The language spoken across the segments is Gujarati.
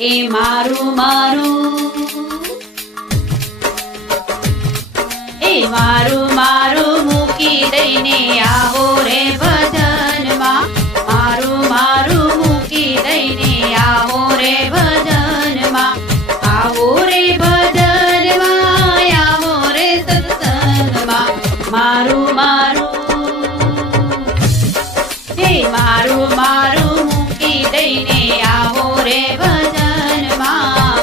એ મારું મારું મારું મારું મૂકી દઈને આવો રે ભજનમાં મારું મારું મૂકી દઈને આવો રે ભજનમાં આવો રે ભજનમાં આવો રે સત્સંગમાં મારું મારું મારું મારું મૂકી દઈને આવો રે ભજનમાં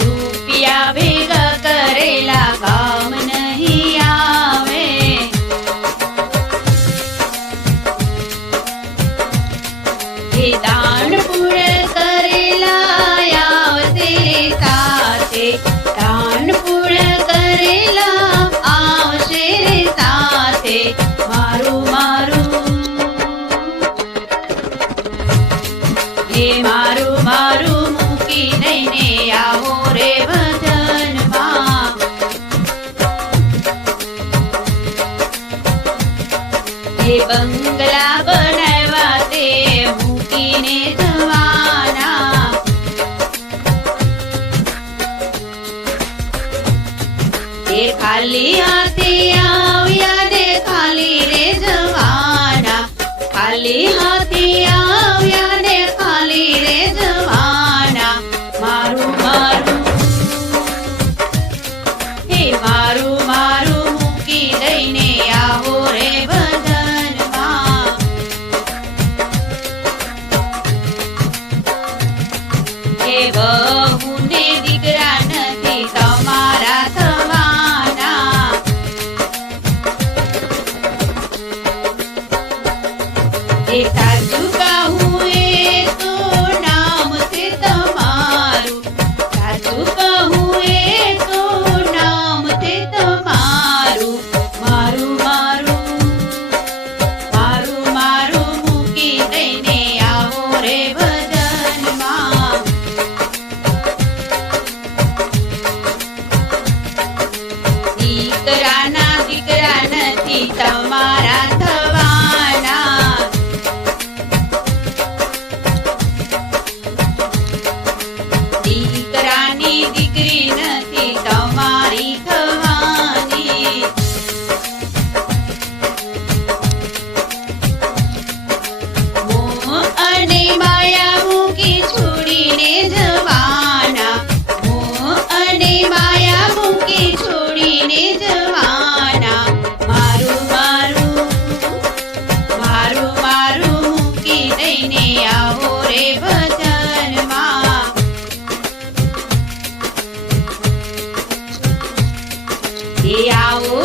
રૂપિયા ભેગા કરેલા કામ નહીં આવે દાન પુણ્ય કરેલા આવશે સાથે દાન પુણ્ય કરેલા આવશે સાથે મારું મારું મારું મારું મૂકી દઈને આવો રે ભજનમાં બંગલા બનાવ્યા તે મૂકીને જવાના ખાલી હાથે આવ્યા ને ખાલી રે જવાના ખાલી હાથે આવ્યા ને ખાલી રે જવાના મારું મારું મારું મારું મૂકી દઈને આવો રે ભજનમાં બહુ ને દીકરા નથી તમારા થવાના સાચું કહું એ તો નામ છે તમારું સાચું કહું એ તો નામ છે તમારું મારું મારું મારું મારું મૂકી દઈને આવો રે ભજનમાં દીકરાના દીકરા નથી તમારા થવાના દીકરાની દીકરી નથી તમારી થવાની મોહ અને માયા મૂકી છોડીને જવાના મોહ અને માયા મૂકી છોડીને જવાના મારું મારું મારું મારું મૂકી દઈને આવો રે ભજનમાં આવો